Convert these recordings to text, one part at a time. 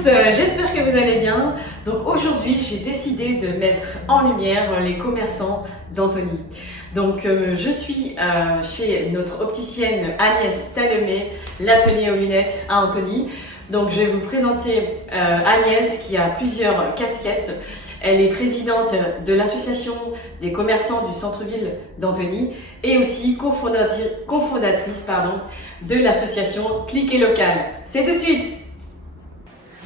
tous, j'espère que vous allez bien. Donc aujourd'hui, j'ai décidé de mettre en lumière les commerçants d'Antony. Donc je suis chez notre opticienne Agnès Tallemay, l'atelier aux lunettes à Antony. Donc je vais vous présenter Agnès qui a plusieurs casquettes. Elle est présidente de l'association des commerçants du centre-ville d'Antony et aussi cofondatrice de l'association Cliquet Local. C'est tout de suite.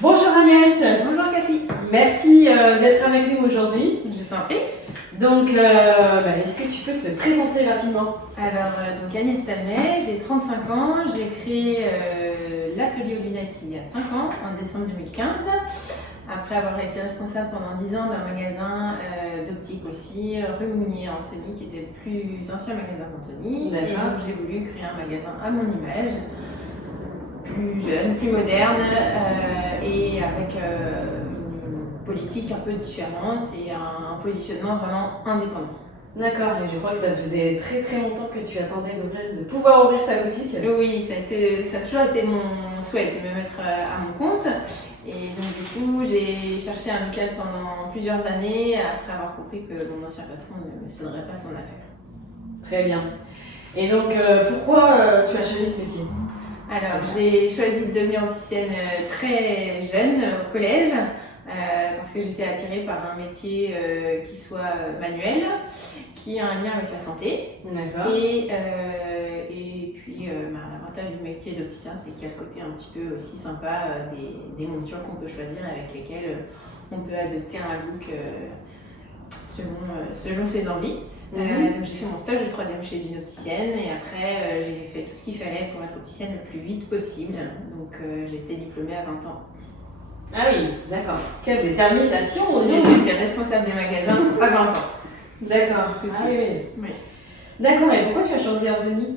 Bonjour Agnès. Bonjour Cafi. Merci d'être avec nous aujourd'hui. Je t'en prie. Donc, est-ce que tu peux te présenter rapidement? Alors, donc Agnès Tallemay, j'ai 35 ans, j'ai créé l'atelier aux lunettes il y a 5 ans, en décembre 2015. Après avoir été responsable pendant 10 ans d'un magasin d'optique aussi, rue Mounier à Antony, qui était le plus ancien magasin d'Antony. Et donc j'ai voulu créer un magasin à mon image, plus jeune, plus moderne, et avec une politique un peu différente et un positionnement vraiment indépendant. D'accord, et je crois que ça faisait très très longtemps que tu attendais de pouvoir ouvrir ta boutique. Oui, ça a toujours été mon souhait de me mettre à mon compte. Et donc du coup, j'ai cherché un local pendant plusieurs années après avoir compris que mon ancien patron ne me céderait pas son affaire. Très bien. Et donc, pourquoi tu as choisi ce métier? Alors, j'ai choisi de devenir opticienne très jeune au collège. Parce que j'étais attirée par un métier qui soit manuel, qui a un lien avec la santé. D'accord. Et puis, l'avantage du métier d'opticien, c'est qu'il y a le côté un petit peu aussi sympa des montures qu'on peut choisir avec lesquelles on peut adopter un look selon ses envies. Donc j'ai fait mon stage de 3e chez une opticienne et après j'ai fait tout ce qu'il fallait pour être opticienne le plus vite possible. Donc j'ai été diplômée à 20 ans. Ah oui, d'accord. Quelle détermination! J'étais responsable des magasins à 20 ans. D'accord, tout de suite. suite. Oui. D'accord, et pourquoi tu as choisi Antony?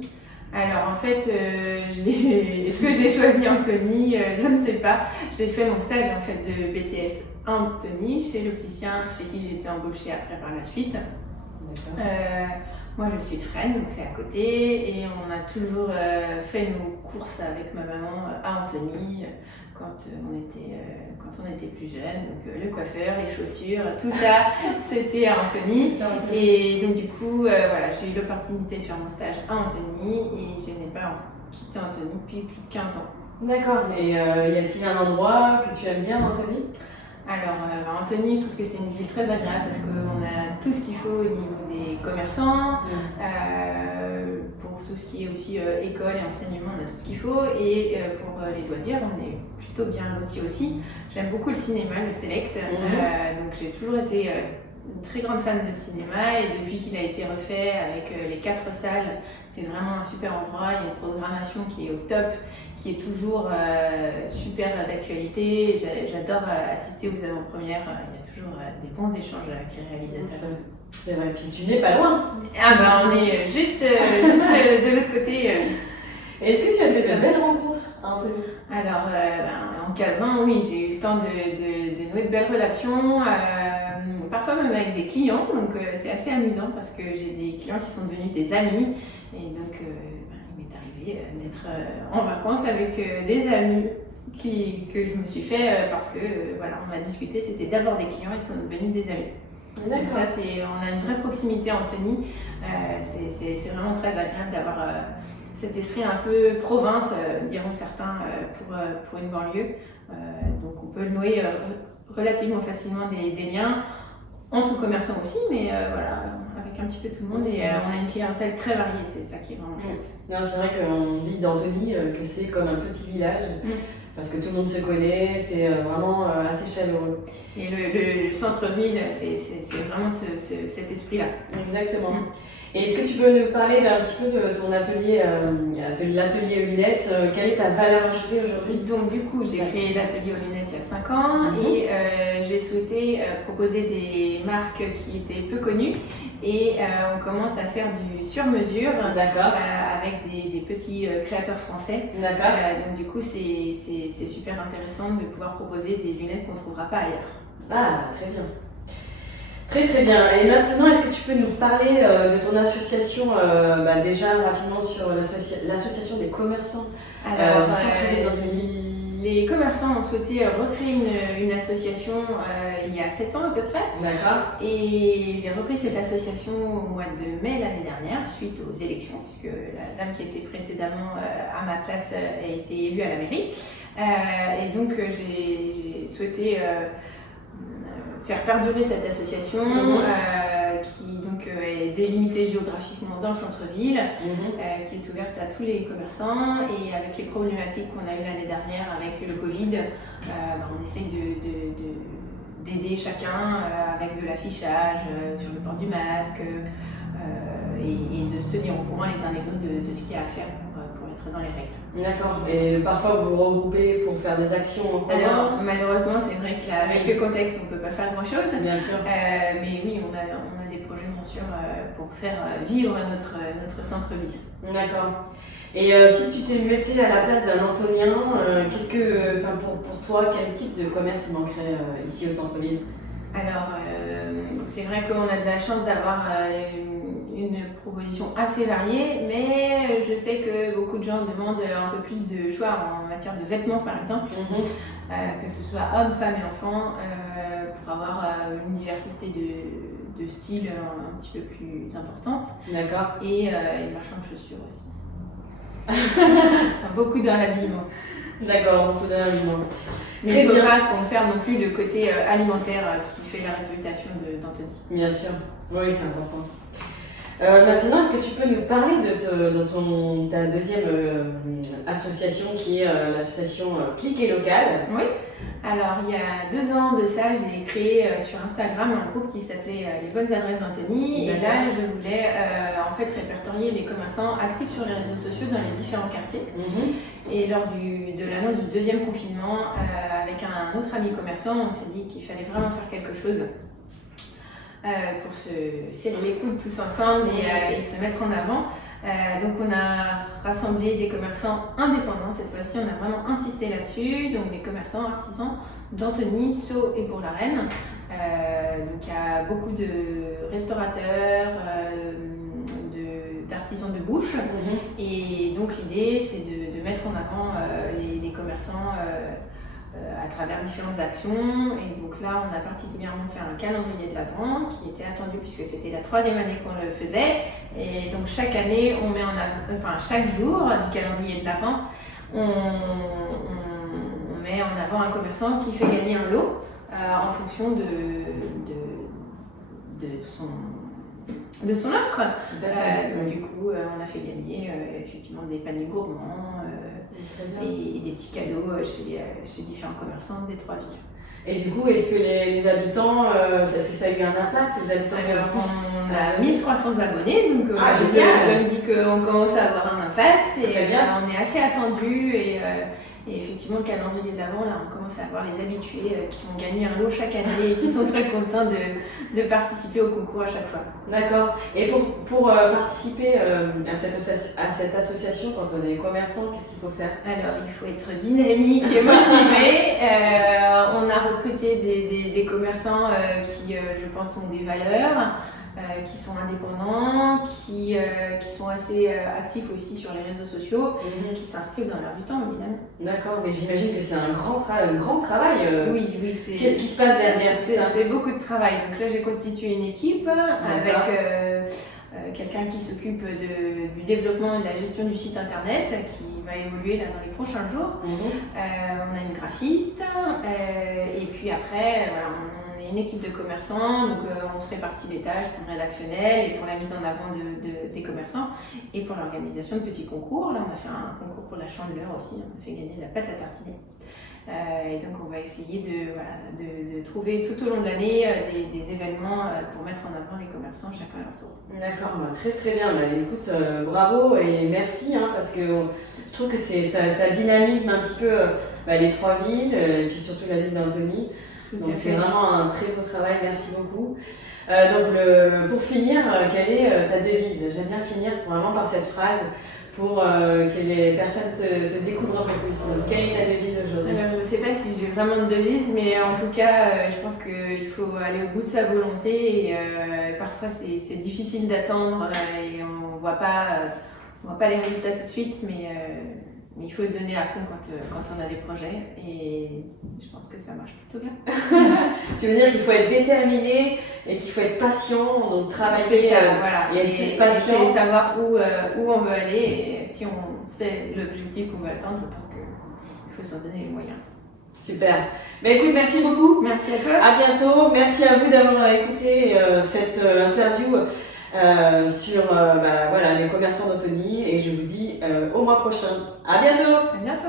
Alors en fait, est-ce que j'ai choisi Antony? Je ne sais pas. J'ai fait mon stage en fait de BTS à Antony, chez l'opticien chez qui j'ai été embauchée après par la suite. Moi je suis de Fresnes, donc c'est à côté, et on a toujours fait nos courses avec ma maman à Antony quand on était plus jeune. Donc le coiffeur, les chaussures, tout ça c'était à Antony. Et donc du coup voilà, j'ai eu l'opportunité de faire mon stage à Antony et je n'ai pas quitté Antony depuis plus de 15 ans. D'accord, et y a-t-il un endroit que tu aimes bien à Antony? Alors, Antony, je trouve que c'est une ville très agréable parce qu'on a tout ce qu'il faut au niveau des commerçants, pour tout ce qui est aussi école et enseignement, on a tout ce qu'il faut, et pour les loisirs, on est plutôt bien lotis aussi. J'aime beaucoup le cinéma, le Select, donc j'ai toujours été une très grande fan de cinéma, et depuis qu'il a été refait avec les 4 salles, c'est vraiment un super endroit. Il y a une programmation qui est au top, qui est toujours super d'actualité. J'adore assister aux avant-premières, il y a toujours des bons échanges avec les réalisateurs. C'est vrai, puis tu n'es pas loin. Ah bah on est juste de l'autre côté. Est-ce que tu as fait de belles rencontres à Antony? Alors en 15 ans, oui, j'ai eu le temps de nouer de belles relations. Parfois même avec des clients, donc c'est assez amusant parce que j'ai des clients qui sont devenus des amis, et donc il m'est arrivé d'être en vacances avec des amis que je me suis fait parce que voilà, on a discuté, c'était d'abord des clients, ils sont devenus des amis. Donc ça, on a une vraie proximité à Antony, c'est vraiment très agréable d'avoir cet esprit un peu province, diront certains, pour une banlieue. Donc on peut nouer relativement facilement des liens entre commerçants aussi, mais voilà, avec un petit peu tout le monde, et on a une clientèle très variée, c'est ça qui est vraiment chouette. Non, c'est vrai qu'on dit d'Antony que c'est comme un petit village, parce que tout le monde se connaît, c'est vraiment assez chaleureux. Et le centre-ville, c'est vraiment cet esprit-là. Exactement. Et est-ce que tu peux nous parler un petit peu de ton atelier, de l'atelier aux lunettes? Quelle est ta valeur ajoutée aujourd'hui? Donc du coup, j'ai créé l'atelier aux lunettes il y a 5 ans, et j'ai souhaité proposer des marques qui étaient peu connues, et on commence à faire du sur-mesure avec des petits créateurs français. Donc du coup, c'est super intéressant de pouvoir proposer des lunettes qu'on ne trouvera pas ailleurs. Ah, très bien. Très très bien. Et maintenant, est-ce que tu peux nous parler de ton association, déjà rapidement sur l'association des commerçants Alors, du centre-ville d'Antony? Les commerçants ont souhaité recréer une association il y a 7 ans à peu près. D'accord. Et j'ai repris cette association au mois de mai l'année dernière, suite aux élections, puisque la dame qui était précédemment à ma place a été élue à la mairie. Et donc j'ai souhaité faire perdurer cette association qui donc, est délimitée géographiquement dans le centre-ville, qui est ouverte à tous les commerçants. Et avec les problématiques qu'on a eues l'année dernière avec le Covid, on essaye d'aider chacun avec de l'affichage sur le port du masque et de se tenir au courant les uns les autres de ce qu'il y a à faire pour être dans les règles. D'accord. Et parfois vous vous regroupez pour faire des actions en commun? Alors malheureusement c'est vrai qu'avec le contexte on ne peut pas faire grand chose. Bien sûr. Mais oui, on a des projets bien sûr pour faire vivre notre centre-ville. D'accord. Et si tu te mettais à la place d'un Antonien, qu'est-ce que, pour toi, quel type de commerce il manquerait ici au centre-ville? Alors, c'est vrai qu'on a de la chance d'avoir une proposition assez variée, mais je sais que beaucoup de gens demandent un peu plus de choix en matière de vêtements, par exemple, que ce soit hommes, femmes et enfants, pour avoir une diversité de styles un petit peu plus importante. D'accord. Et une marchand de chaussures aussi. Beaucoup dans l'habillement. D'accord, beaucoup dans l'habillement. Mais il ne faut pas qu'on perde non plus le côté alimentaire qui fait la réputation d'Anthony. Bien sûr, oui, c'est important. Maintenant, est-ce que tu peux nous parler de ta deuxième association qui est l'association Cliquez Local? Oui. Alors, il y a 2 ans de ça, j'ai créé sur Instagram un groupe qui s'appelait Les Bonnes Adresses d'Anthony. Et là, je voulais en fait répertorier les commerçants actifs sur les réseaux sociaux dans les différents quartiers. Et lors de l'annonce du deuxième confinement, avec un autre ami commerçant, on s'est dit qu'il fallait vraiment faire quelque chose pour se serrer les coudes tous ensemble et se mettre en avant. Donc on a rassemblé des commerçants indépendants, cette fois-ci on a vraiment insisté là-dessus, donc des commerçants artisans d'Anthony, Sceaux et Bourg-la-Reine. Donc il y a beaucoup de restaurateurs, d'artisans de bouche, et donc l'idée c'est de mettre en avant les commerçants à travers différentes actions. Et donc là, on a particulièrement fait un calendrier de l'Avent qui était attendu puisque c'était la 3e année qu'on le faisait. Et donc chaque année, on met chaque jour du calendrier de l'Avent, on met en avant un commerçant qui fait gagner un lot en fonction de son offre. Donc du coup, on a fait gagner effectivement des paniers gourmands et des petits cadeaux chez différents commerçants des 3 villes. Et du coup, est-ce que les habitants, est-ce que ça a eu un impact? Les habitants on a 1300 abonnés, donc je me dis qu'on commence à avoir un impact et on est assez attendus. Et effectivement, le calendrier de l'Avent, là, on commence à avoir les habitués qui ont gagné un lot chaque année et qui sont très contents de participer au concours à chaque fois. D'accord. Et pour participer à cette association, quand on est commerçant, qu'est-ce qu'il faut faire? Alors, il faut être dynamique et motivé. On a recruté des commerçants qui, je pense, ont des valeurs. Qui sont indépendants, qui sont assez actifs aussi sur les réseaux sociaux, qui s'inscrivent dans l'air du temps, évidemment. D'accord, mais j'imagine que c'est un grand travail. Oui, c'est... Qu'est-ce qui se passe derrière tout ça? C'est beaucoup de travail. Donc là, j'ai constitué une équipe avec quelqu'un qui s'occupe du développement et de la gestion du site internet, qui va évoluer là dans les prochains jours. On a une graphiste, et puis après, voilà, on est une équipe de commerçants, donc on se répartit les tâches pour le rédactionnel et pour la mise en avant des commerçants et pour l'organisation de petits concours. Là, on a fait un concours pour la Chandeleur aussi, on a fait gagner de la pâte à tartiner. Et donc on va essayer de trouver tout au long de l'année des événements pour mettre en avant les commerçants chacun à leur tour. D'accord, très très bien. Écoute, bravo et merci parce que je trouve que ça dynamise un petit peu les 3 villes et puis surtout la ville d'Antony. Donc c'est vraiment un très beau travail, merci beaucoup. Donc pour finir, quelle est ta devise? J'aime bien finir vraiment par cette phrase pour que les personnes te découvrent un peu plus. Donc quelle est ta devise aujourd'hui? Alors je ne sais pas si j'ai vraiment de devise, mais en tout cas je pense qu'il faut aller au bout de sa volonté et parfois c'est difficile d'attendre et on voit pas les résultats tout de suite, mais Mais il faut se donner à fond quand on a des projets et je pense que ça marche plutôt bien. Tu veux dire qu'il faut être déterminé et qu'il faut être patient, donc travailler C'est ça, voilà. et être patient. Et savoir où on veut aller et si on sait l'objectif qu'on veut atteindre, je pense qu'il faut s'en donner les moyens. Super. Mais écoute, merci beaucoup. Merci à toi. À bientôt. Merci à vous d'avoir écouté cette interview sur voilà, les commerçants d'Antony et je vous dis au mois prochain. À bientôt. À bientôt.